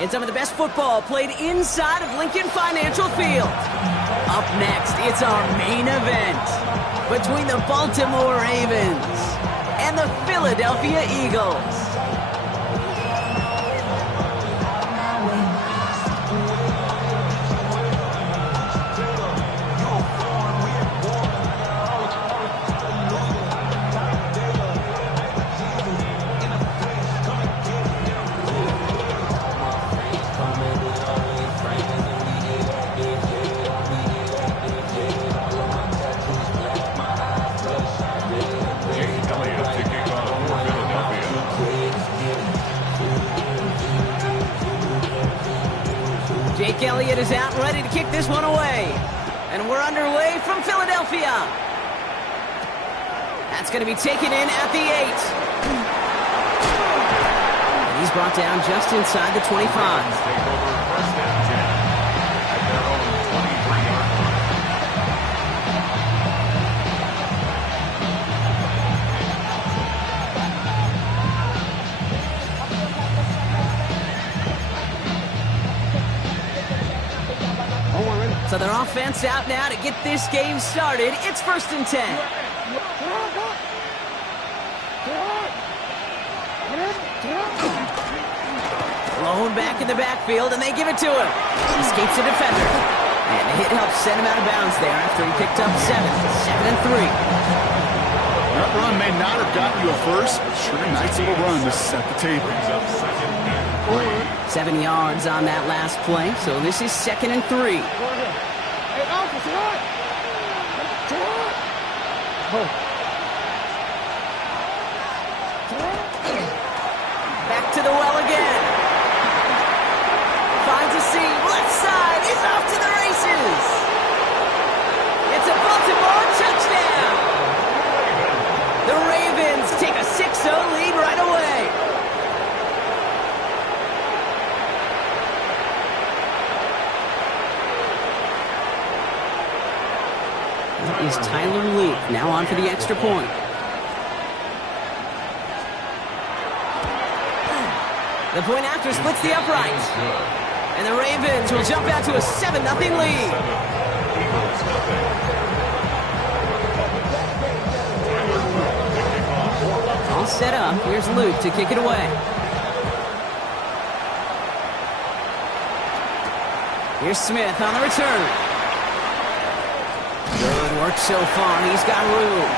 and some of the best football played inside of Lincoln Financial Field. Up next, it's our main event between the Baltimore Ravens and the Philadelphia Eagles. Jake Elliott is out and ready to kick this one away. And we're underway from Philadelphia. That's going to be taken in at the 8. And he's brought down just inside the 25. So their offense out now to get this game started. It's 1st and 10. Blown back in the backfield, and they give it to him. Escapes the defender. And the hit helps send him out of bounds there after he picked up 7. 7 and 3. That run may not have gotten you a first, but sure nice little run to set the table. 7 yards on that last play, so this is 2nd and 3. Back to the well again. Finds a seam, left side, he's off to the races. It's a Baltimore touchdown. The Ravens take a 6-0 lead right away. Is Tyler Luke now on for the extra point. The point after splits the uprights. And the Ravens will jump out to a 7-0 lead. All set up. Here's Luke to kick it away. Here's Smith on the return. Good work so far. He's got room.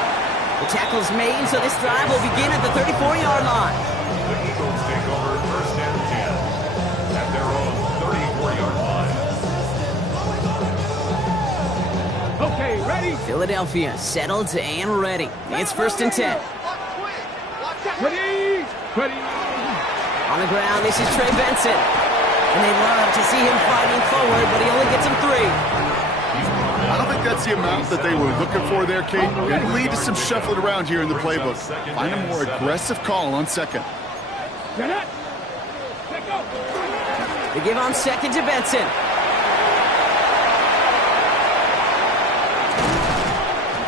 The tackle's made, so this drive will begin at the 34-yard line. The Eagles take over 1st and 10 at their own 34-yard line. Okay, ready? Philadelphia settled and ready. It's 1st and 10. Ready? Ready? On the ground, this is Trey Benson. And they love to see him fighting forward, but he only gets him 3. I don't think that's the amount that they were looking for there, Kate. It lead to some shuffling around here in the playbook. Find a more aggressive call on 2nd. They give on 2nd to Benson.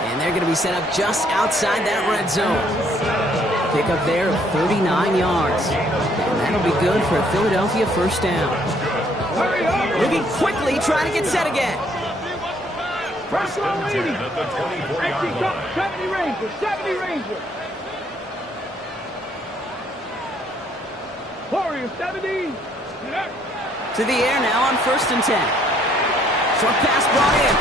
And they're going to be set up just outside that red zone. Pick up there of 39 yards. And that'll be good for a Philadelphia 1st down. Moving quickly, trying to get set again. 1st and 10 at the 24-yard line. 70 Rangers, 70 Rangers. Warriors, 70. To the air now on 1st and 10. Short pass brought in.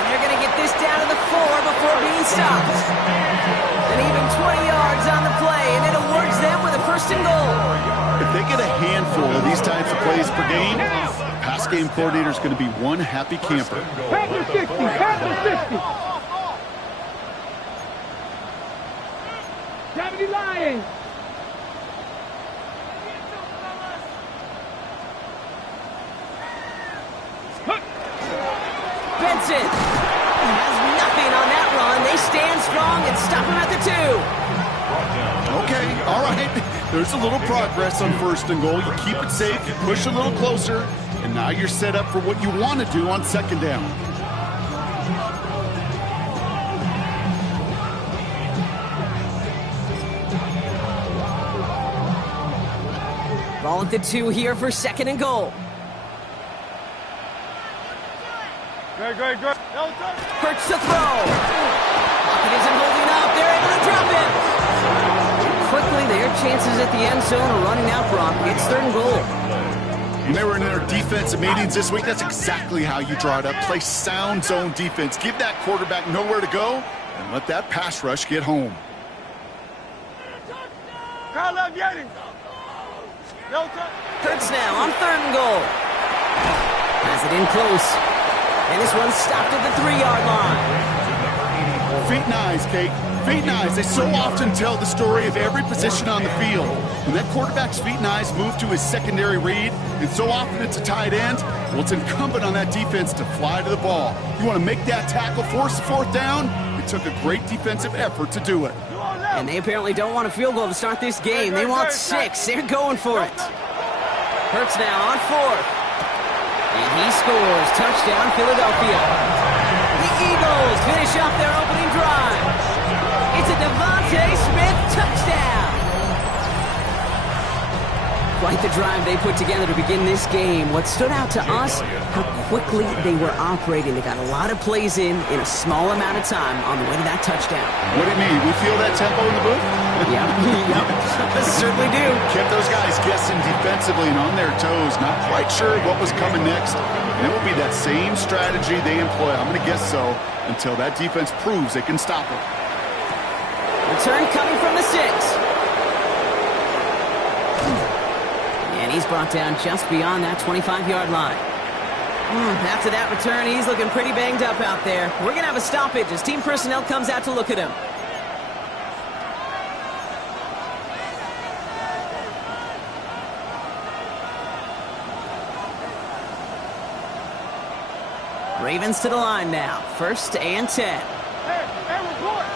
And they're going to get this down to the 4 before being stopped. And even 20 yards on the play, and it awards them with a 1st and goal. If they get a handful of these types of plays per game, pass game coordinator is going to be one happy camper. Panther 60, Panther 60. 70 Lions. Benson has nothing on that run. They stand strong and stop him at the 2. Okay, all right. There's a little progress on 1st and goal. You keep it safe, you push a little closer, and now you're set up for what you want to do on 2nd down. Ball at the 2 here for 2nd and goal. Good. Hurts to throw. Pocket isn't holding up. They're able to drop it. Quickly, their chances at the end zone are running out, Brock. It's 3rd and goal. When they were in their defensive meetings this week, that's exactly how you draw it up. Play sound zone defense. Give that quarterback nowhere to go and let that pass rush get home. Hurts now on 3rd and goal. Has it in close. And this one's stopped at the 3-yard line. Feet and eyes, Kate. Feet and eyes. They so often tell the story of every position on the field. When that quarterback's feet and eyes move to his secondary read, and so often it's a tight end, well, it's incumbent on that defense to fly to the ball. You want to make that tackle, force the 4th down? It took a great defensive effort to do it. And they apparently don't want a field goal to start this game. They want 6. They're going for it. Hurts now on 4th. And he scores. Touchdown, Philadelphia. The Eagles finish up their opening drive. It's a Devontae Smith touchdown. Quite the drive they put together to begin this game. What stood out to us, how quickly they were operating. They got a lot of plays in a small amount of time on the way to that touchdown. What do you mean? We feel that tempo in the booth? Yep, certainly do. Kept those guys guessing defensively and on their toes, not quite sure what was coming next. And it will be that same strategy they employ, I'm going to guess so, until that defense proves they can stop it. Return coming from the 6. And he's brought down just beyond that 25-yard line. After that return, he's looking pretty banged up out there. We're going to have a stoppage as team personnel comes out to look at him. Ravens to the line now. 1st and 10. Hey, report.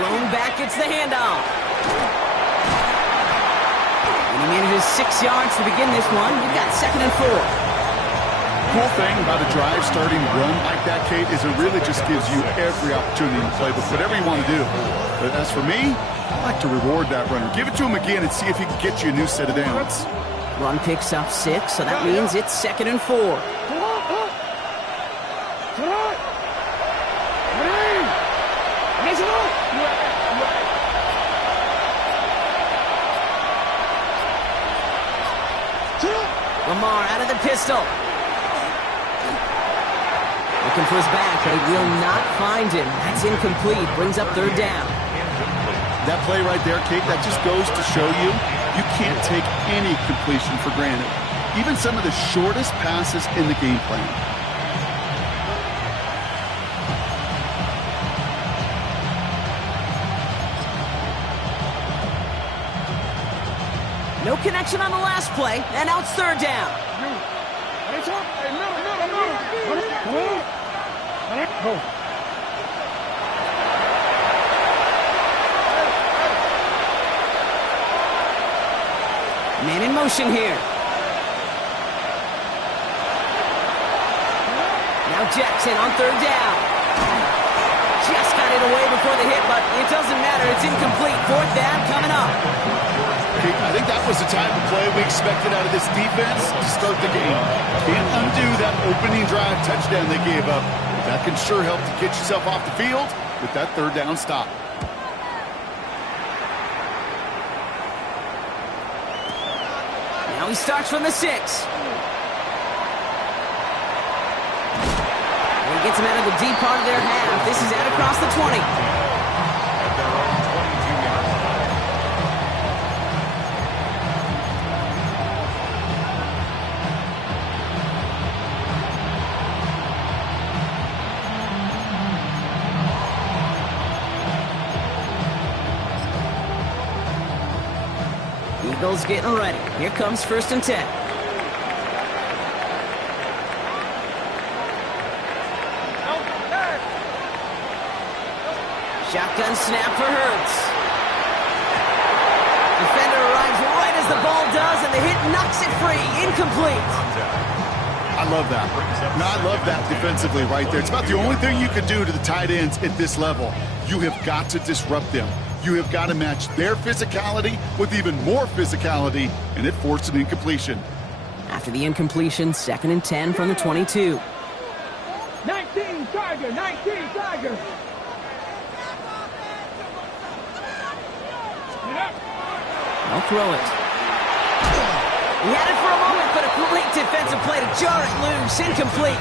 Lone back gets the handoff. And he manages 6 yards to begin this one. We've got 2nd and 4. Cool thing about a drive starting run like that, Kate, is it really just gives you every opportunity to play with whatever you want to do. But as for me, I like to reward that runner. Give it to him again and see if he can get you a new set of downs. Run picks up 6, so that means it's 2nd and 4. Lamar out of the pistol. Looking for his back. They will not find him. That's incomplete. Brings up 3rd down. That play right there, Kate, that just goes to show you can't take any completion for granted. Even some of the shortest passes in the game plan. No connection on the last play, and now it's 3rd down. Man in motion here. Now Jackson on 3rd down. Just got it away before the hit, but it doesn't matter. It's incomplete. 4th down coming up. I think that was the type of play we expected out of this defense to start the game. Can't undo that opening drive touchdown they gave up. That can sure help to get yourself off the field with that 3rd down stop. Now he starts from the 6. And he gets him out of the deep part of their half. This is out across the 20. At their own 22-yard line. Eagles getting ready. Here comes 1st and 10. Shotgun snap for Hurts. Defender arrives right as the ball does, and the hit knocks it free. Incomplete. I love that. And I love that defensively right there. It's about the only thing you can do to the tight ends at this level. You have got to disrupt them. You have got to match their physicality with even more physicality, and it forced an incompletion. After the incompletion, 2nd and 10 from the 22. 19 Tiger, 19 Tiger. They'll throw it. He had it for a moment, but a great defensive play to jar it loose. Incomplete.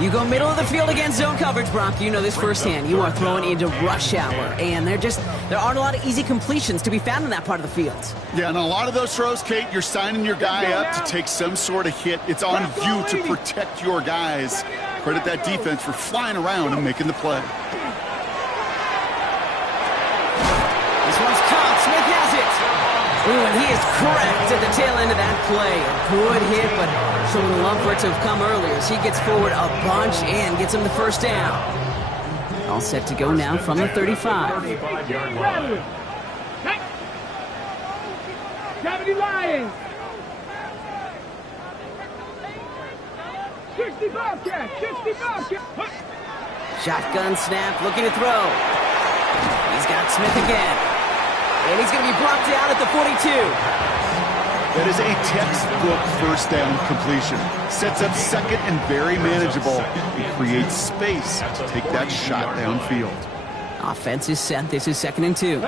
You go middle of the field against zone coverage, Brock. You know this firsthand. You are throwing into rush hour, and there aren't a lot of easy completions to be found in that part of the field. Yeah, and a lot of those throws, Kate, you're signing your guy up to take some sort of hit. It's on you to protect your guys. Credit that defense for flying around and making the play. This one's caught. Smith has it. Ooh, and he is correct at the tail end of that play. A good hit, but showing the love for it to have come earlier as he gets forward a bunch and gets him the first down. All set to go now from the 35. 70 Lions. 60 Bobcat, 60 Bobcat. Shotgun snap, looking to throw. He's got Smith again. And he's going to be brought down at the 42. That is a textbook first down completion. Sets up second and very manageable. It creates space to take that shot downfield. Offense is set. This is 2nd and 2.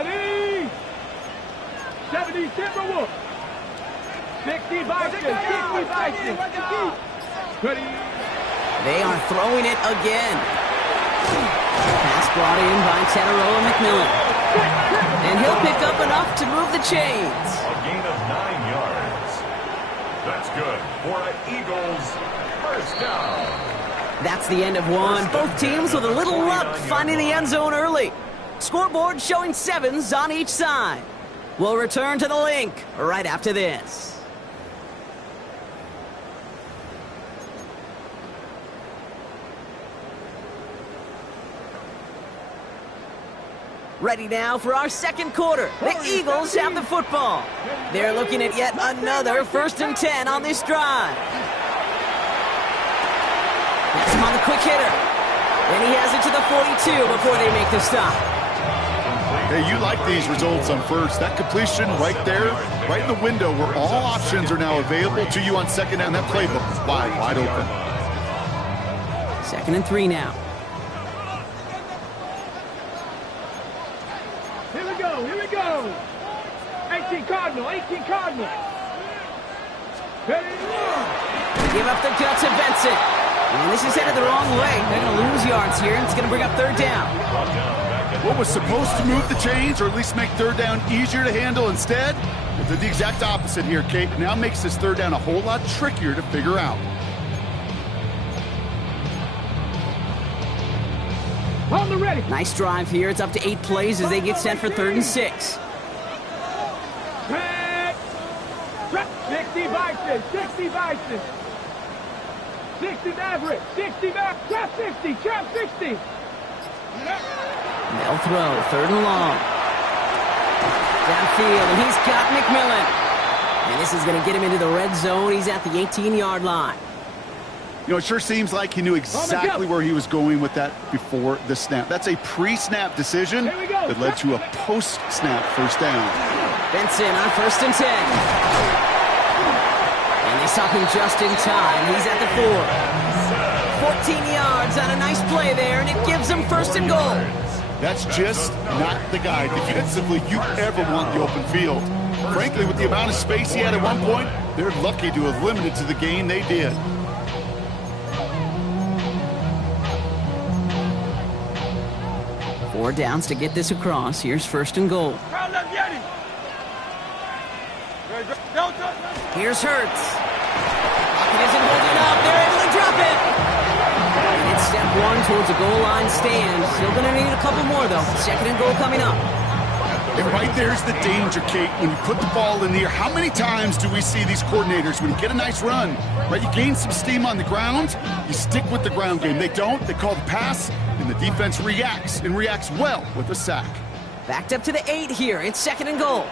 70 Timberwolves. 60 Bison, 60 Bison. They are throwing it again. Pass brought in by Tataroa McMillan. And he'll pick up enough to move the chains. A gain of 9 yards. That's good for an Eagles first down. That's the end of one. Both teams with a little luck finding the end zone early. Scoreboard showing 7s on each side. We'll return to the link right after this. Ready now for our second quarter. The Eagles have the football. They're looking at yet another 1st and 10 on this drive. That's him on the quick hitter. And he has it to the 42 before they make the stop. Hey, you like these results on first. That completion right there, right in the window where all options are now available to you on 2nd down. That playbook is wide open. 2nd and 3 now. Here we go. 18 Cardinal, 18 Cardinal. Give up the gut to Benson. And this is headed the wrong way. They're going to lose yards here, and it's going to bring up 3rd down. What was supposed to move the chains, or at least make 3rd down easier to handle instead, well, did the exact opposite here, Kate. Now makes this 3rd down a whole lot trickier to figure out. On the ready. Nice drive here. It's up to 8 plays as they get set for 3rd and 6. 60 Bison, 60 Bison. 60 Maverick, 60 Maverick, trap 60, trap 60. They'll throw, 3rd and long. Downfield, and he's got McMillan. And this is going to get him into the red zone. He's at the 18-yard line. You know, it sure seems like he knew exactly where he was going with that before the snap. That's a pre-snap decision that led to a post-snap first down. Benson on 1st and 10. And they stop him just in time. He's at the 4. 14 yards on a nice play there, and it gives them 1st and goal. That's just not the guy defensively you ever want the open field. Frankly, with the amount of space he had at one point, they're lucky to have limited to the gain they did. Four downs to get this across. Here's 1st and goal. Here's Hurts. Pocket isn't holding up. They're able to drop it. And it's step 1 towards a goal line stand. Still going to need a couple more, though. 2nd and goal coming up. And right there's the danger, Kate, when you put the ball in the air. How many times do we see these coordinators, when you get a nice run, right, you gain some steam on the ground, you stick with the ground game. They don't. They call the pass, and the defense reacts, and reacts well with a sack. Backed up to the 8 here. It's 2nd and goal.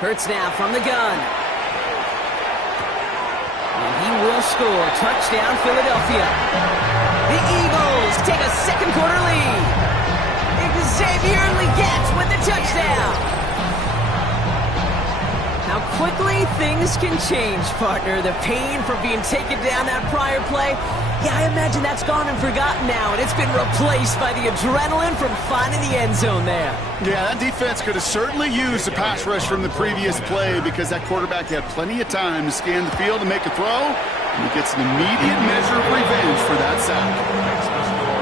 Hurts now from the gun. He will score. Touchdown, Philadelphia. The Eagles take a second quarter lead. Xavier Legette with the touchdown. How quickly things can change, partner. The pain from being taken down that prior play, yeah, I imagine that's gone and forgotten now, and it's been replaced by the adrenaline from finding the end zone there. Yeah, that defense could have certainly used the pass rush from the previous play because that quarterback had plenty of time to scan the field and make a throw, and he gets an immediate measure of revenge for that sack.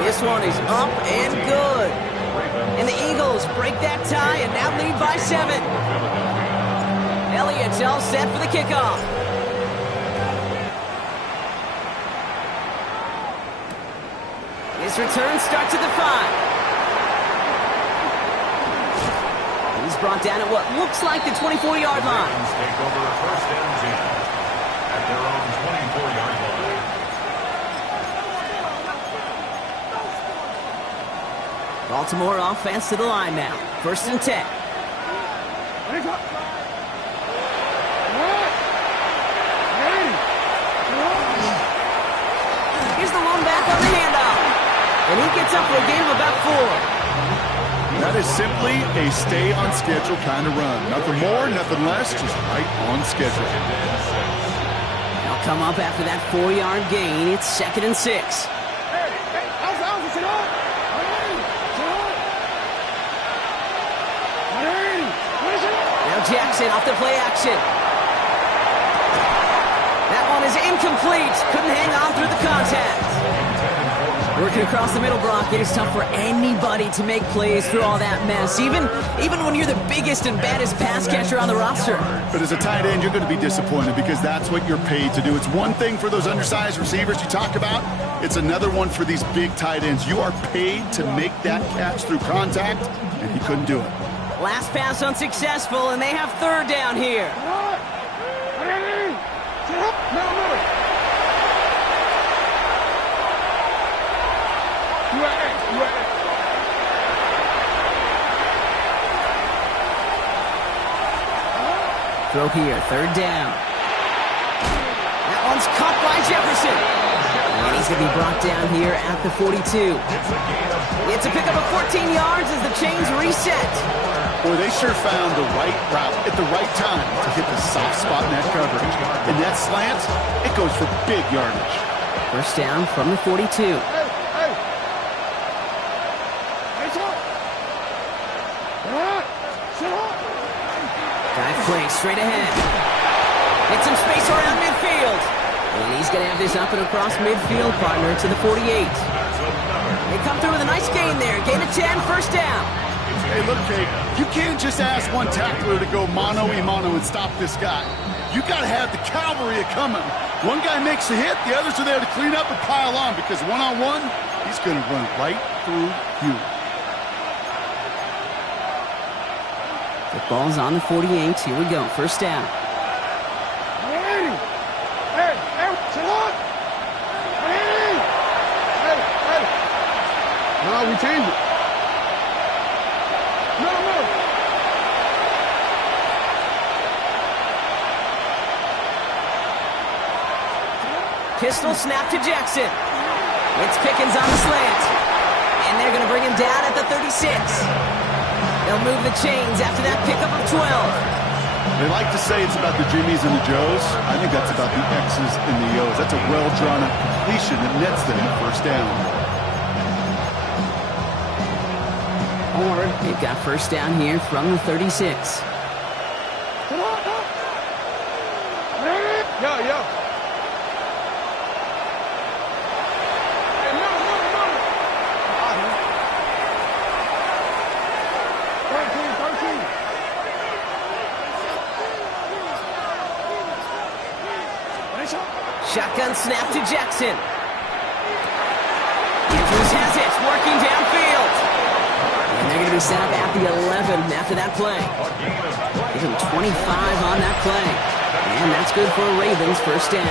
This one is up and good. And the Eagles break that tie and now lead by 7. Elliott's all set for the kickoff. His return starts at the 5. He's brought down at what looks like the 24-yard line. Take over first and 10 at their own 24-yard line. Baltimore offense to the line now. First and 10. Here's the one back on the handoff. And he gets up for a gain of about 4. That is simply a stay on schedule kind of run. Nothing more, nothing less, just right on schedule. They'll come up after that 4-yard gain. It's second and 6. Jackson off the play action. That one is incomplete. Couldn't hang on through the contact. Working across the middle, Brock, it is tough for anybody to make plays through all that mess, even when you're the biggest and baddest pass catcher on the roster. But as a tight end, you're going to be disappointed because that's what you're paid to do. It's one thing for those undersized receivers you talk about. It's another one for these big tight ends. You are paid to make that catch through contact, and he couldn't do it. Last pass unsuccessful, and they have third down here. Throw here, third down. That one's caught by Jefferson. And he's going to be brought down here at the 42. It's a pickup of 14 yards as the chains reset. Boy, they sure found the right route at the right time to hit the soft spot in that coverage. And that slant, it goes for big yardage. First down from the 42. Dive play straight ahead. Get some space around midfield. And he's going to have this up and across midfield, partner, to the 48. They come through with a nice gain there. Gain of 10, first down. Hey, look, Kate, you can't just ask one tackler to go mano-a-mano and stop this guy. You got to have the cavalry coming. One guy makes a hit, the others are there to clean up and pile on because one-on-one, he's going to run right through you. The ball's on the 48. Here we go. First down. No, we changed it. No. Pistol snap to Jackson. It's Pickens on the slant. And they're going to bring him down at the 36. They'll move the chains after that pickup of 12. They like to say it's about the Jimmies and the Joes. I think that's about the X's and the O's. That's a well-drawn-up completion that nets them at first down. They've got first down here from the 36. Yo. Shotgun snap to Jackson. Andrews has it, working downfield. And they're going to be set up at the 11 after that play. Give him 25 on that play. And that's good for Ravens first down.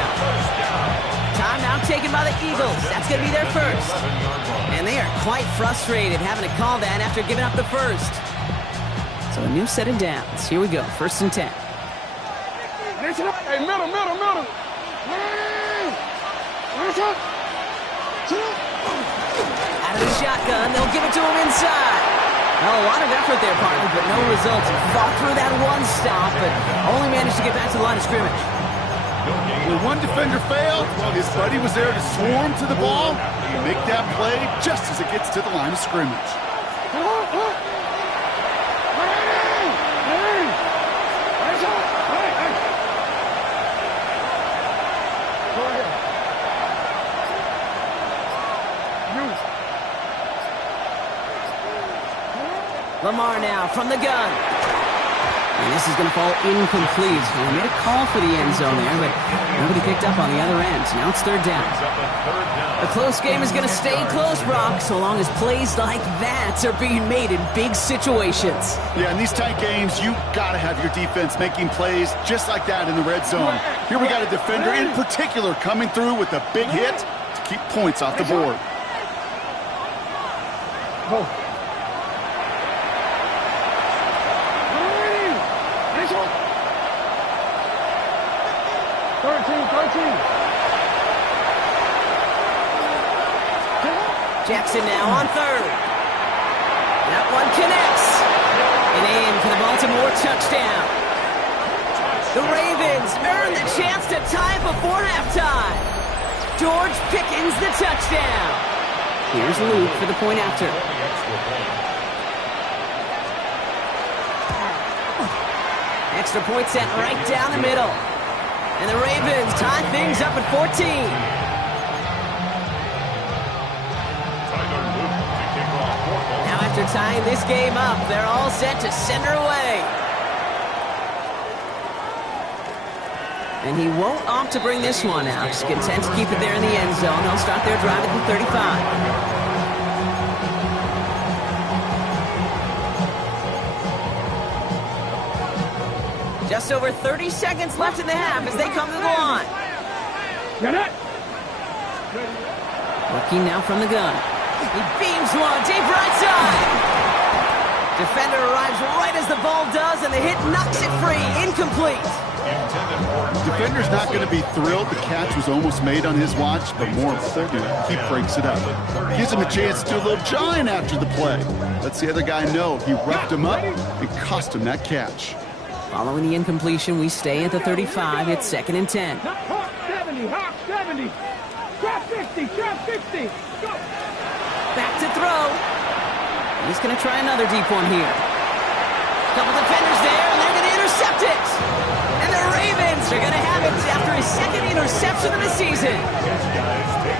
Timeout taken by the Eagles. That's going to be their first. And they are quite frustrated having to call that after giving up the first. So a new set of downs. Here we go, first and 10. Hey, middle. Out of the shotgun, they'll give it to him inside. Well, a lot of effort there, partner, but no results. He fought through that one stop, but only managed to get back to the line of scrimmage. When one defender failed, his buddy was there to swarm to the ball and make that play just as it gets to the line of scrimmage. Lamar now from the gun. And this is going to fall incomplete. Well, he made a call for the end zone there, but nobody picked up on the other end. Now it's third down. A close game is going to stay close, Brock, so long as plays like that are being made in big situations. Yeah, in these tight games, you got to have your defense making plays just like that in the red zone. Here we got a defender in particular coming through with a big hit to keep points off the board. Oh. 13. Jackson now on third. That one connects. And in for the Baltimore touchdown. The Ravens earn the chance to tie before halftime. George Pickens the touchdown. Here's Luke for the point after. Extra point set right down the middle. And the Ravens tie things up at 14. Now after tying this game up, they're all set to send her away. And he won't opt to bring this one out. He's content to keep it there in the end zone. He'll start their drive at the 35. Just over 30 seconds left in the half as they come to the line. Working now from the gun. He beams one deep right side. Defender arrives right as the ball does, and the hit knocks it free. Incomplete. Defender's not going to be thrilled the catch was almost made on his watch, but more importantly, he breaks it up. Gives him a chance to do a little giant after the play. Lets the other guy know he roughed him up and cost him that catch. Following the incompletion, we stay at the 35. It's 2nd and 10. Hawk 70, Hawk 70. Trap 50, trap 50. Go. Back to throw. He's going to try another deep one here. Couple defenders there, and they're going to intercept it. And the Ravens are going to have it after his second interception of the season.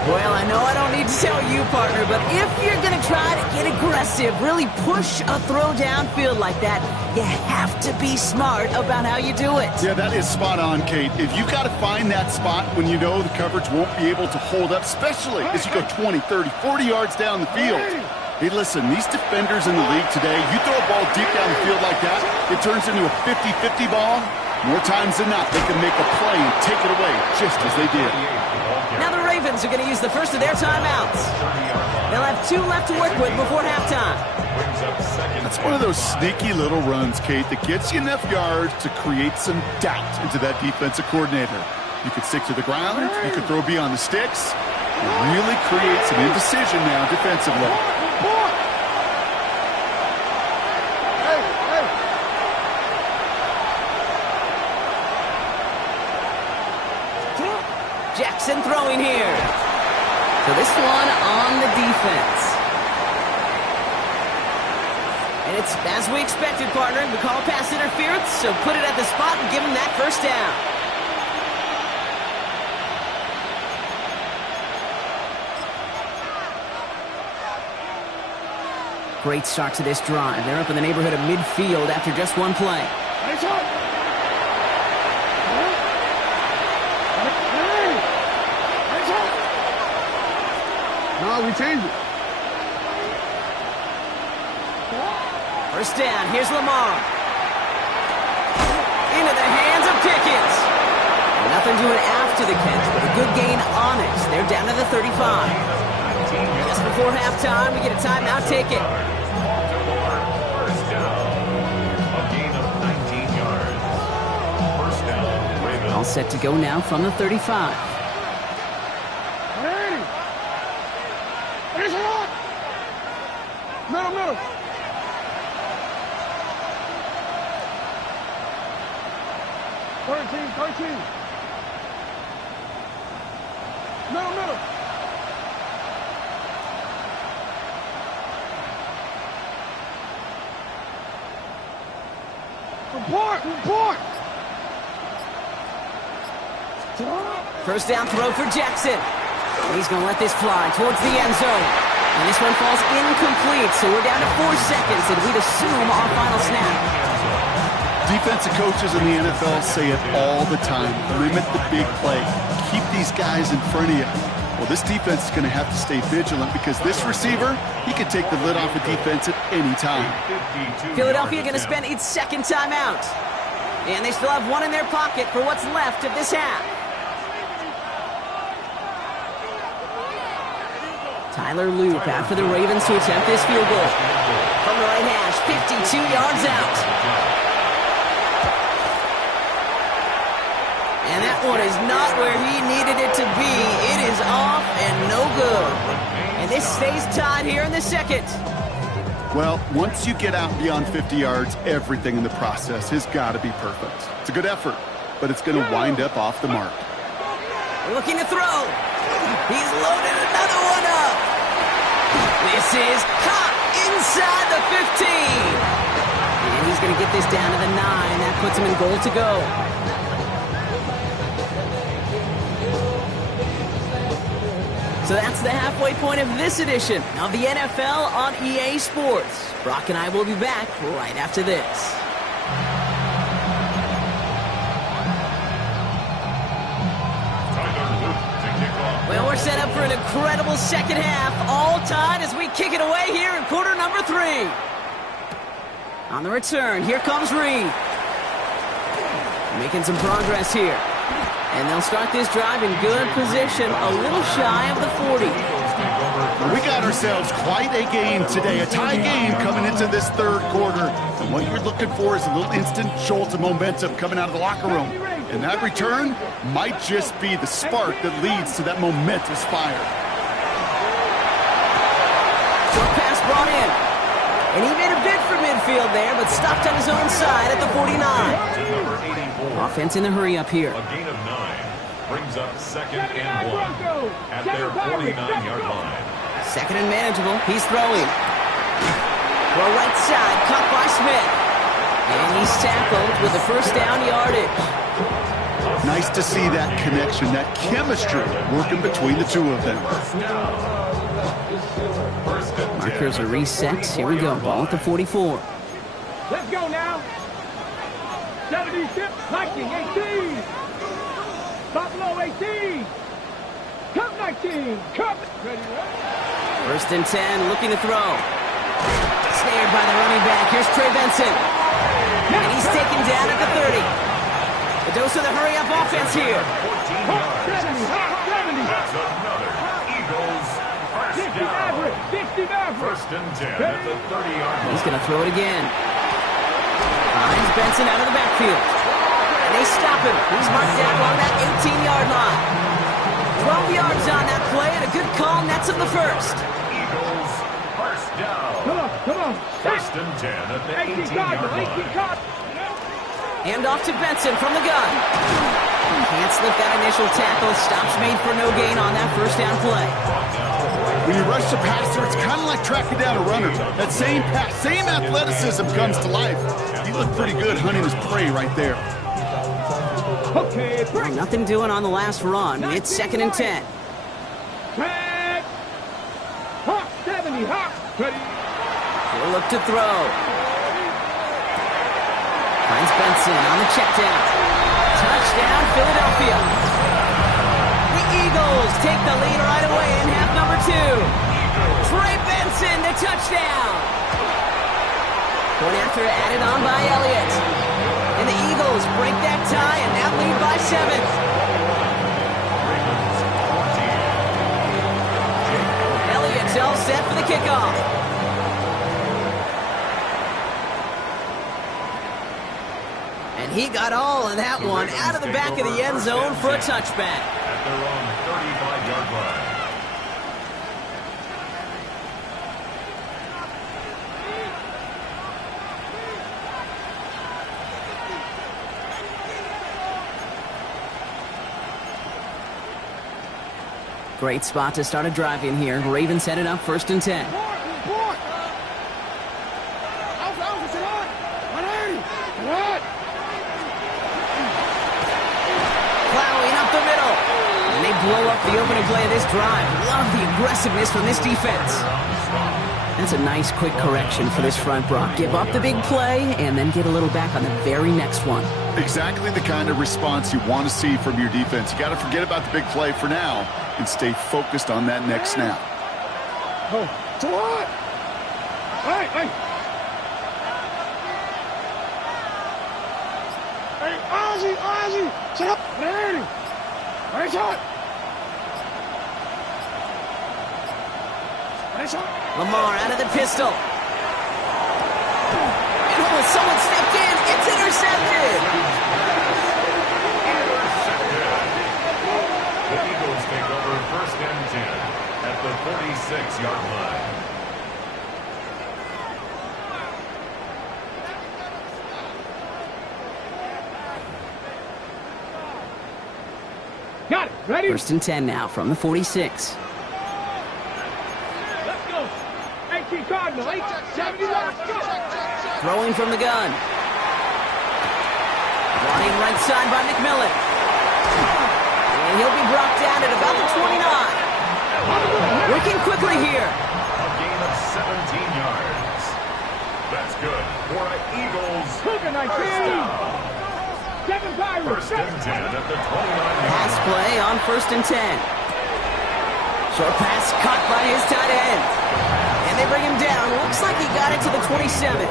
Well, I know I don't need to tell you, partner, but if you're going to try to get aggressive, really push a throw downfield like that, you have to be smart about how you do it. Yeah, that is spot on, Kate. If you got to find that spot when you know the coverage won't be able to hold up, especially as you go 20, 30, 40 yards down the field. Hey, listen, these defenders in the league today, you throw a ball deep down the field like that, it turns into a 50-50 ball. More times than not, they can make a play and take it away, just as they did. Now the Ravens are going to use the first of their timeouts. They'll have 2 left to work with before halftime. That's one of those sneaky little runs, Kate, that gets you enough yards to create some doubt into that defensive coordinator. You could stick to the ground, you could throw beyond the sticks, and really create some indecision now defensively. Jackson throwing here. So this one on the defense. And it's as we expected, partner. We call pass interference, so put it at the spot and give him that first down. Great start to this drive. They're up in the neighborhood of midfield after just one play. Nice up. No, we changed it. First down, here's Lamar. Into the hands of Pickens. Nothing doing after the catch, but a good gain on it. They're down to the 35. Just before halftime, we get a timeout, take it. First down. A gain of 19 yards. First down, Ravens. All set to go now from the 35. Hey! Middle. 13. Middle. Report. First down throw for Jackson. He's going to let this fly towards the end zone. And this one falls incomplete, so we're down to 4 seconds, and we'd assume our final snap. Defensive coaches in the NFL say it all the time. Limit the big play. Keep these guys in front of you. Well, this defense is going to have to stay vigilant because this receiver, he can take the lid off a defense at any time. Philadelphia going to spend its second timeout. And they still have one in their pocket for what's left of this half. Tyler Loop after the Ravens to attempt this field goal. From the right hash, 52 yards out. And that one is not where he needed it to be. It is off and no good. And this stays tied here in the second. Well, once you get out beyond 50 yards, everything in the process has got to be perfect. It's a good effort, but it's going to wind up off the mark. Looking to throw. He's loaded another one up. This is caught inside the 15. And he's going to get this down to the 9. That puts him in goal to go. So that's the halfway point of this edition of the NFL on EA Sports. Brock and I will be back right after this. Well, we're set up for an incredible second half, all tied as we kick it away here in quarter number 3. On the return, here comes Reed. Making some progress here. And they'll start this drive in good position, a little shy of the 40. We got ourselves quite a game today, a tie game coming into this third quarter. And what you're looking for is a little instant jolt of momentum coming out of the locker room. And that return might just be the spark that leads to that momentous fire. Short pass brought in. And he made a bid for midfield there, but stopped on his own side at the 49. Offense in the hurry up here. A gain of 9 brings up 2nd and 1 at their 49-yard line. 2nd and manageable. He's throwing. Well, right side, caught by Smith. And he's tackled with the first down yardage. Nice to see that connection, that chemistry working between the two of them. Markers are reset. Here we go. Ball at the 44. Let's go now. 76, 19, 18. Buffalo 18. Cup 19. Cup. Ready. 1st and 10, looking to throw. Snared by the running back. Here's Trey Benson. And he's taken down at the 30. A dose of the hurry-up offense here. 70. That's another Eagles first down. 50 average. 1st and 10 at the 30-yard line. He's going to throw it again. Finds Benson out of the backfield. And they stop him. He's marked down along that 18-yard line. 12 yards on that play, and a good call nets him the first. Eagles first down. Come on. 1st and 10 at the 18-yard line. Hand off to Benson from the gun. Can't slip that initial tackle. Stops made for no gain on that first down play. When you rush the passer, it's kind of like tracking down a runner. That same pass, same athleticism comes to life. He looked pretty good hunting his prey right there. Okay, Well, nothing doing on the last run. It's 2nd and 10. Track. Hawk 70. Hawk. Ready. He'll look to throw. Finds Benson on the check down. Touchdown, Philadelphia. The Eagles take the lead right away in half number 2. Trey Benson, the touchdown. Point after added on by Elliott. And the Eagles break that tie and now lead by 7. Elliott's all set for the kickoff. And he got all of that one out of the back of the end zone for a touchback. At their own 35-yard line. Great spot to start a drive in here. Ravens headed up 1st and 10. Plowing up the middle. And they blow up the opening play of this drive. Love the aggressiveness from this defense. That's a nice quick correction for this front, Brock. Give up the big play and then get a little back on the very next one. Exactly the kind of response you want to see from your defense. You got to forget about the big play for now and stay focused on that next snap. Oh, it's a lot. Hey, hey. Hey, Ozzy, shut up. Hey, shut up. Lamar out of the pistol. And someone stepped in. It's intercepted. The Eagles take over 1st and 10 at the 46-yard line. Got it. Ready? 1st and 10 now from the 46. Let's go. 18 Cardinal, 70 yards. Go. Throwing from the gun. Running right side by McMillan. And he'll be brought down at about the 29. Working quickly here. A gain of 17 yards. That's good for an Eagles Cougar 19. first down. 7 Pirates. 1st and 10 at the 29-yard Pass play on 1st and 10. Short pass caught by his tight end. And they bring him down. Looks like he got it to the 27.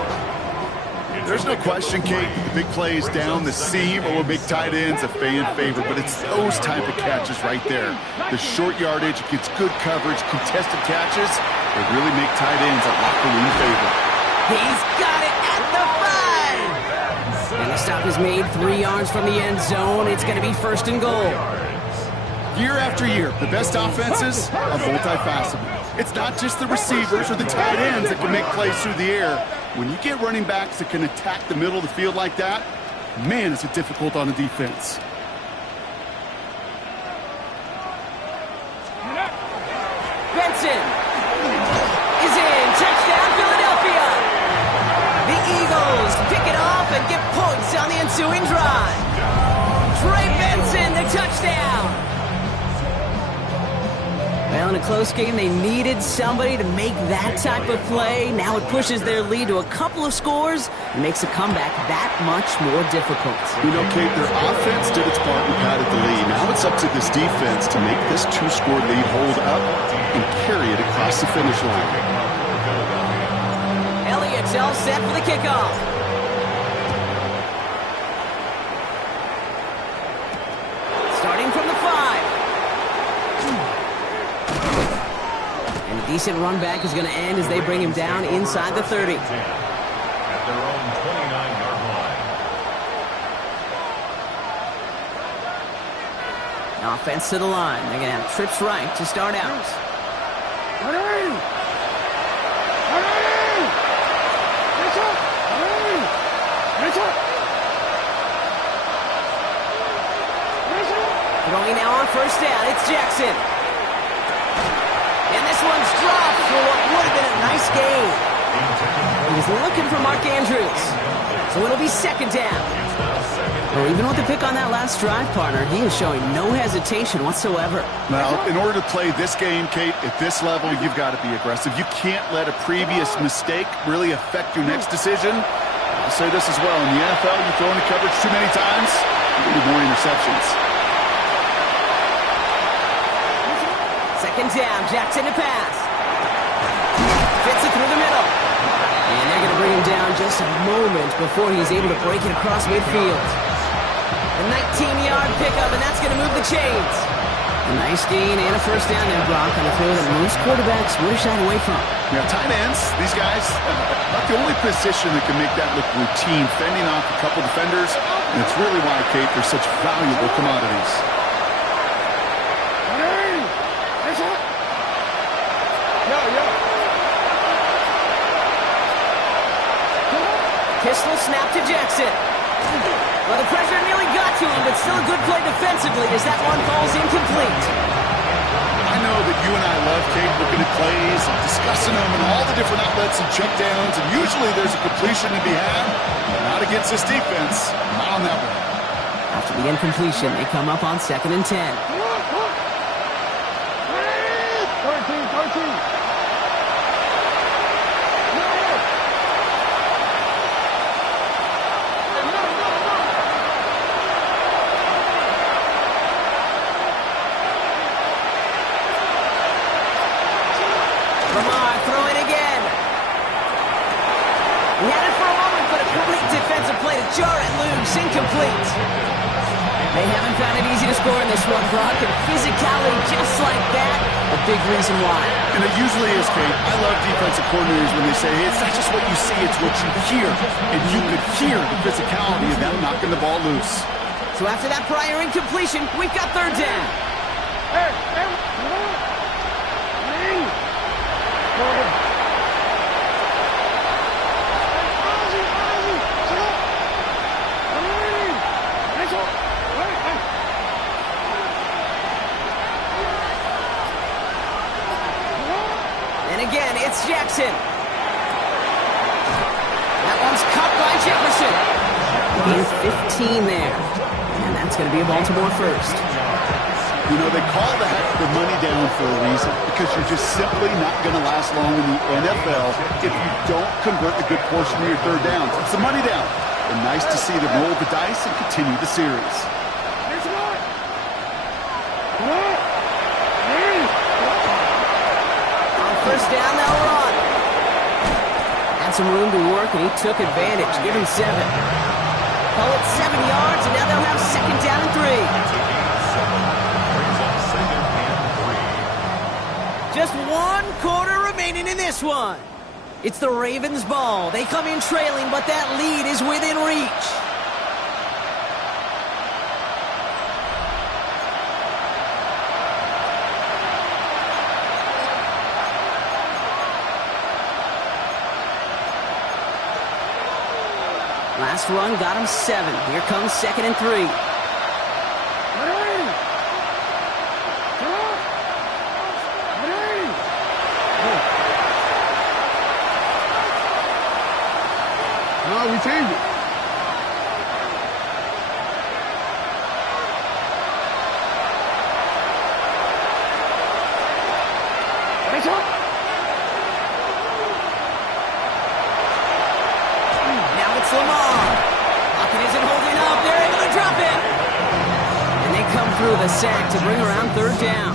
There's no question, Kate, the big plays down the seam or big tight ends, a fan favorite, but it's those type of catches right there. The short yardage, it gets good coverage, contested catches, they really make tight ends a locker room favorite. He's got it at the 5. And the stop is made 3 yards from the end zone. It's going to be 1st and goal. Year after year, the best offenses are multifaceted. It's not just the receivers or the tight ends that can make plays through the air. When you get running backs that can attack the middle of the field like that, man, is it difficult on the defense. Benson is in. Touchdown, Philadelphia. The Eagles pick it off and get points on the ensuing drive. Trey Benson, the touchdown. Well, in a close game, they needed somebody to make that type of play. Now it pushes their lead to a couple of scores and makes a comeback that much more difficult. You know, Kate, their offense did its part and padded the lead. Now it's up to this defense to make this 2-score lead hold up and carry it across the finish line. Elliott's all set for the kickoff. Starting from the 5. And a decent run back is going to end as they bring him down inside the 30. At their own 29-yard line. Offense to the line. They're going to have trips right to start out. Throwing now on 1st down. It's Jackson. And this one's dropped for what would have been a nice gain. He was looking for Mark Andrews. So it'll be 2nd down. Well, even with the pick on that last drive, partner, he is showing no hesitation whatsoever. Now, in order to play this game, Kate, at this level, you've got to be aggressive. You can't let a previous mistake really affect your next decision. I'll say this as well. In the NFL, you throw into coverage too many times, you'll be more interceptions. 2nd down, Jackson to pass. Fits it through the middle. And they're going to bring him down just a moment before he's able to break it across midfield. A 19-yard pickup, and that's going to move the chains. A nice gain and a 1st down there, Brock, on a throw that most quarterbacks would have shied away from. Yeah, tight ends, these guys, not the only position that can make that look routine, fending off a couple defenders, and it's really why, Kate, they're such valuable commodities. Pistol snap to Jackson. Well, the pressure nearly got to him, but still a good play defensively as that one falls incomplete. I know looking at plays and discussing them and all the different outlets and checkdowns, and usually there's a completion to be had. Not against this defense. Not on that one. After the incompletion, they come up on 2nd and 10. 13. Lamar throwing again. He had it for a moment, but a complete defensive play to jar it loose. Incomplete. They haven't found it easy to score in this one, Brock, and physicality just like that, a big reason why. And it usually is, Kate. I love defensive coordinators when they say, hey, it's not just what you see, it's what you hear. And you could hear the physicality of them knocking the ball loose. So after that prior incompletion, we've got 3rd down. And again, it's Jackson. That one's caught by Jefferson. Gain 15 there. And that's going to be a Baltimore first. You know, they call that the money down for a reason, because you're just simply not going to last long in the NFL if you don't convert a good portion of your 3rd downs. It's the money down. And nice to see them roll the dice and continue the series. On 1st down, they'll run. Had some room to work, and he took advantage. Give him 7. Call it 7 yards, and now they'll have 2nd down and 3. Just 1 quarter remaining in this one. It's the Ravens' ball. They come in trailing, but that lead is within reach. Last run got him 7. Here comes 2nd and 3. We changed it. Now it's Lamar. Lockett isn't holding up. They're able to drop it. And they come through the sack to bring around 3rd down.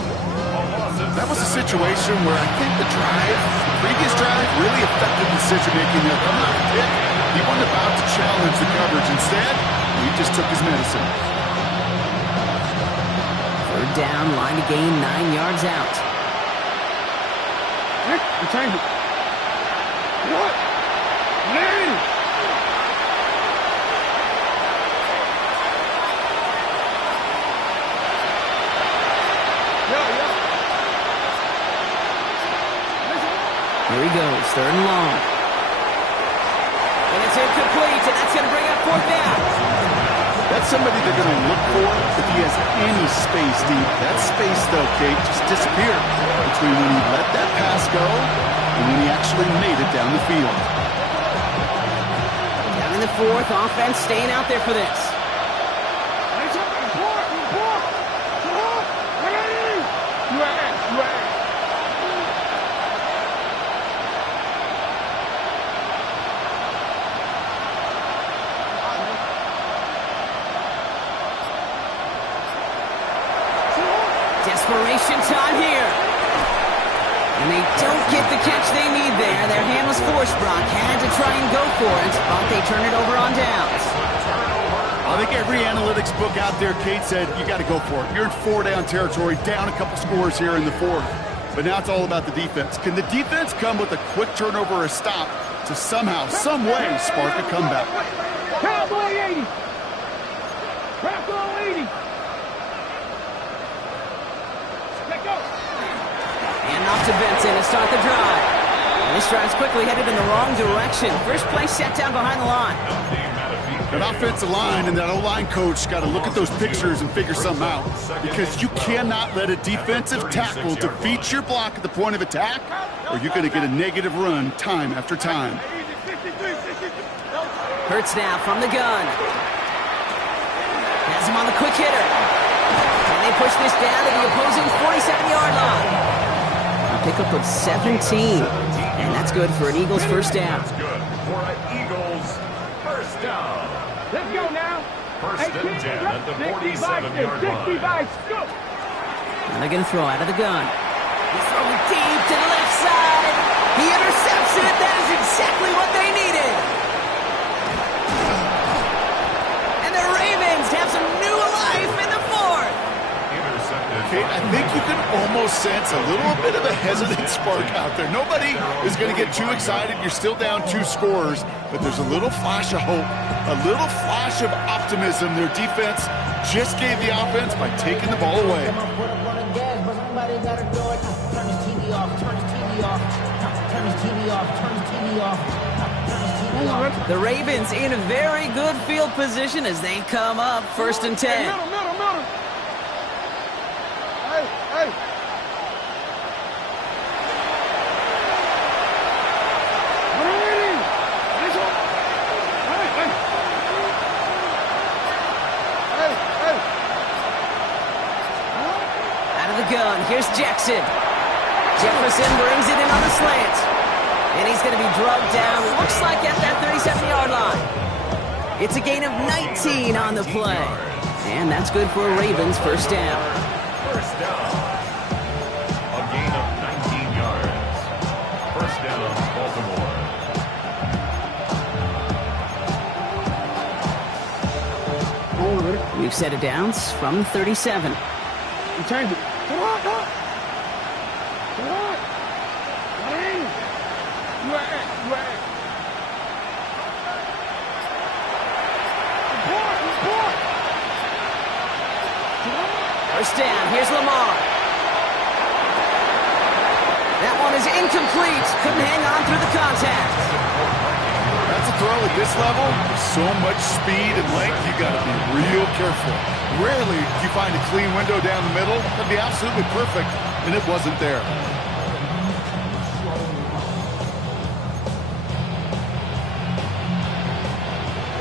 That was a situation where I think the previous drive, really affected decision-making there. Coming off the pick, he wasn't about to challenge the coverage. Instead, he just took his medicine. 3rd down, line to gain 9 yards out. We changed it. What? Here he goes, 3rd and long. And it's incomplete, and that's going to bring up 4th down. That's somebody they're going to look for if he has any space deep. That space, though, Kate, just disappeared between when he let that pass go and when he actually made it down the field. Down in the 4th, offense staying out there for this. Desperation time here. And they don't get the catch they need there. Their hand was forced, Brock. Had to try and go for it, but they turn it over on downs. I think every analytics book out there, Kate, said you got to go for it. You're in 4-down territory, down a couple scores here in the 4th. But now it's all about the defense. Can the defense come with a quick turnover or a stop to somehow, some way, spark a comeback? Cowboy 80. Cowboy 80. Let go. And off to Benson to start the drive. And this drive's quickly headed in the wrong direction. First play set down behind the line. That offensive line and that O-line coach got to look at those pictures and figure something out, because you cannot let a defensive tackle defeat your block at the point of attack, or you're going to get a negative run time after time. Hurts now from the gun. Has him on the quick hitter. And they push this down to the opposing 47-yard line. A pickup of 17. And that's good for an Eagles first down. That's good for an Eagles first down. Let's go now. First and 10 at the 47-yard line. Now they're going to throw out of the gun. He's throwing deep to the left side. He intercepts it. That is exactly what they needed. And the Ravens have some new life in the fourth. Intercepted. Kate, I think you can almost sense a little bit of a hesitant spark out there. Nobody is going to get too excited. You're still down 2 scores, but there's a little flash of hope, a little flash of optimism. Their defense just gave the offense by taking the ball away. The Ravens in a very good field position as they come up first and 10. Middle. Hey. Out of the gun, here's Jackson. Jefferson brings it in on the slant. And he's going to be drugged down, looks like at that 37-yard line. It's a gain of 19 on the play. And that's good for a Ravens first down. First down. A gain of 19 yards. First down, Baltimore. We've set it down from 37. You turned it. Come on. You are at. Report. First down, here's Lamar. That one is incomplete. Couldn't hang on through the contact. That's a throw at this level. With so much speed and length, you got to be real careful. Rarely do you find a clean window down the middle. That'd be absolutely perfect, and it wasn't there.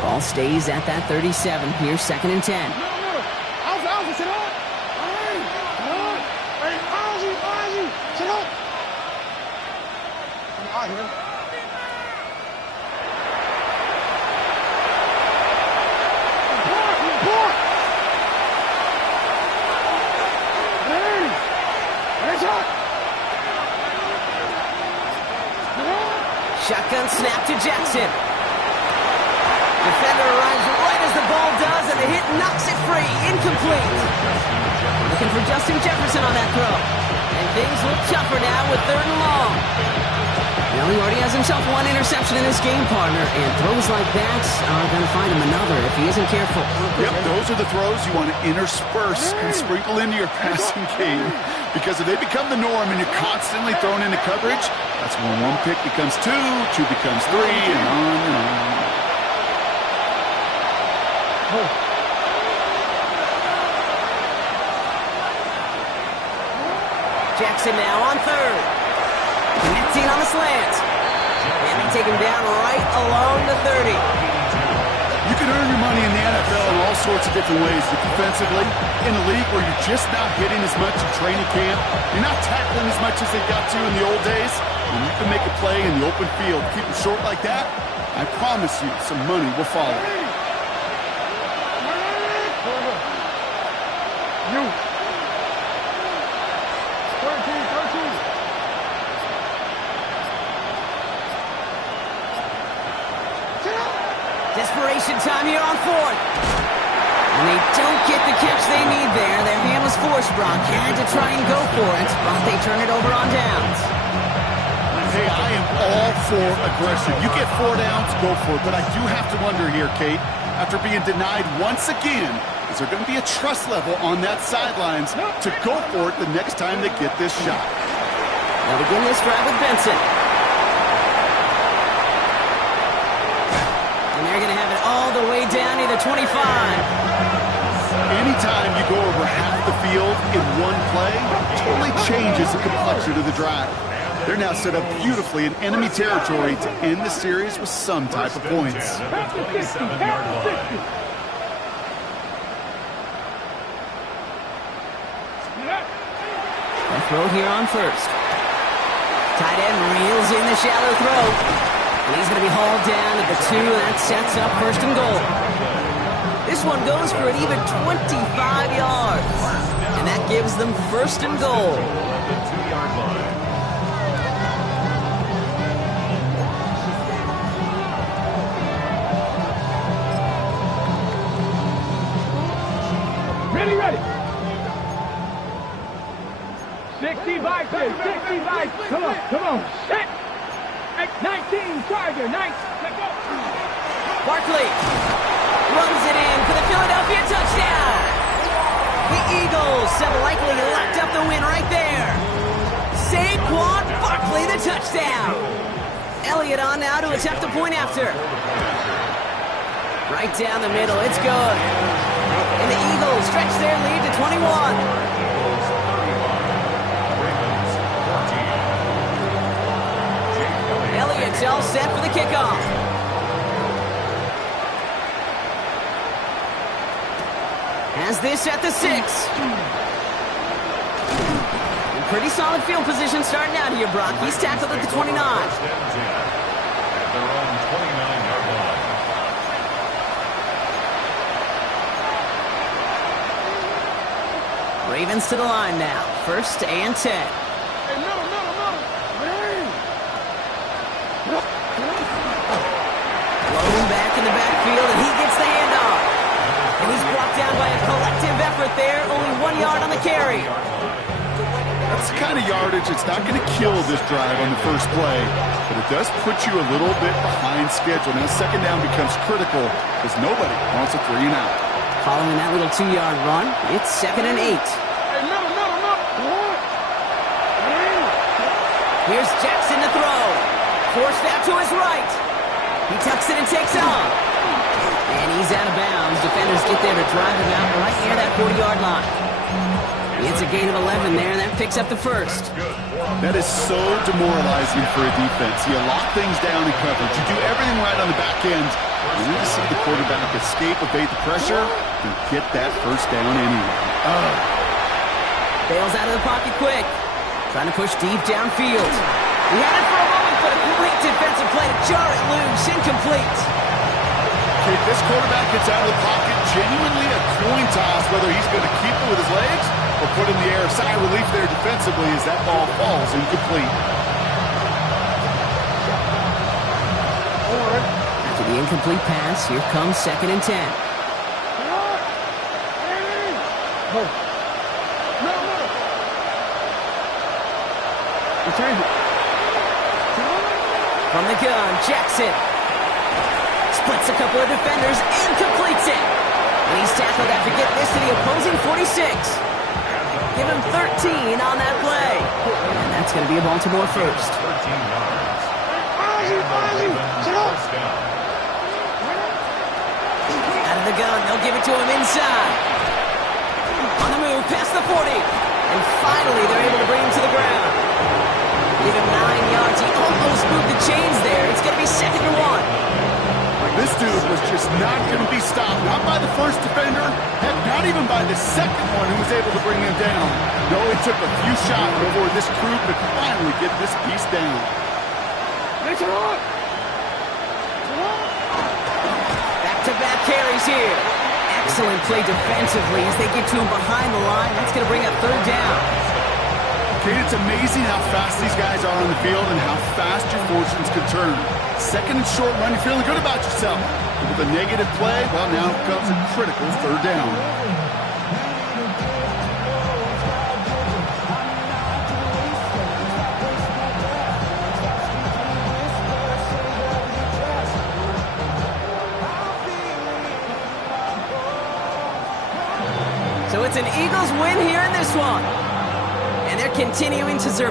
Ball stays at that 37. Here's second and 10. Alzi, sit up. Hey, Alzi, sit up. All right, here. Report. Hey, heads up. Shotgun snap to Jackson. Defender arrives right as the ball does, and the hit knocks it free. Incomplete. Looking for Justin Jefferson on that throw. And things look tougher now with third and long. Now he already has himself 1 interception in this game, partner, and throws like that are going to find him another if he isn't careful. Yep, those are the throws you want to intersperse and sprinkle into your passing game, because if they become the norm and you're constantly thrown into coverage, that's when 1 pick becomes 2, 2 becomes 3, and on and on. Jackson now on third. Connecting on the slant. And they take him down right along the 30. You can earn your money in the NFL in all sorts of different ways. Defensively, in a league where you're just not hitting as much in training camp, you're not tackling as much as they got to in the old days, and you can make a play in the open field. Keep it short like that, I promise you some money will follow. You. 13. Desperation time here on fourth. And they don't get the catch they need there. Their hand was forced, Brock. Had to try and go for it, but they turn it over on downs. Hey, I am all for aggression. You get 4 downs, go for it. But I do have to wonder here, Kate, after being denied once again, is there going to be a trust level on that sidelines to go for it the next time they get this shot? They'll begin this drive with Benson. And they're going to have it all the way down near the 25. Anytime you go over half the field in one play, it totally changes the complexion of the drive. They're now set up beautifully in enemy territory to end the series with some type of points. A throw here on first. Tight end reels in the shallow throw. And he's going to be hauled down at the 2, and that sets up first and goal. This one goes for an even 25 yards. And that gives them first and goal. Ready. 60 Vikings, 60 Vikings. Come on. Set. 19, Tiger, 19. Let's go. Barkley runs it in for the Philadelphia touchdown. The Eagles have likely locked up the win right there. Saquon Barkley, the touchdown. Elliott on now to attempt a point after. Right down the middle, it's good. And the Eagles stretch their lead to 21. Elliott's all set for the kickoff. Has this at the 6. Pretty solid field position starting out here, Brock. He's tackled at the 29. At their own 29-yard line. Ravens to the line now. First and 10. Hey, middle. Blown back in the backfield, and he gets the handoff. And he's brought down by a collective effort there. Only 1 yard on the carry. That's the kind of yardage that's not going to kill this drive on the first play, but it does put you a little bit behind schedule. Now second down becomes critical because nobody wants a 3 and out. Following that little 2-yard run, it's 2nd and 8. Hey, middle. Here's Jackson to throw. Forced out to his right. He tucks it and takes off. And he's out of bounds. Defenders get there to drive him out right near that 40-yard line. It's a gain of 11 there, and that picks up the first. That is so demoralizing for a defense. You lock things down in coverage. You do everything right on the back end. You need to see the quarterback escape, evade the pressure, and get that first down anyway. Bails out of the pocket quick. Trying to push deep downfield. He had it for a moment, but a great defensive play to jar it loose. Incomplete. If this quarterback gets out of the pocket, genuinely a coin toss whether he's going to keep it with his legs or put in the air. Sigh of relief there defensively as that ball falls incomplete. After the incomplete pass, here comes 2nd and 10. Return. From the gun, Jackson. Splits a couple of defenders and completes it. And he's tackled after getting this to the opposing 46. Give him 13 on that play. And that's going to be a Baltimore first. 13 yards. First down. Out of the gun, they'll give it to him inside. On the move, past the 40. And finally, they're able to bring him to the ground. Give him 9 yards. He almost moved the chains there. It's going to be 2nd and 1. This dude was just not going to be stopped. Not by the first defender. Heck, not even by the second one who was able to bring him down. No, it took a few shots before this crew could finally get this piece down. Back-to-back carries here. Excellent play defensively as they get to him behind the line. That's going to bring up 3rd down. Kate, it's amazing how fast these guys are on the field and how fast your fortunes can turn. Second and short run, you're feeling good about yourself. But with a negative play, well, now comes a critical 3rd down. So it's an Eagles win here in this one. And they're continuing to survive.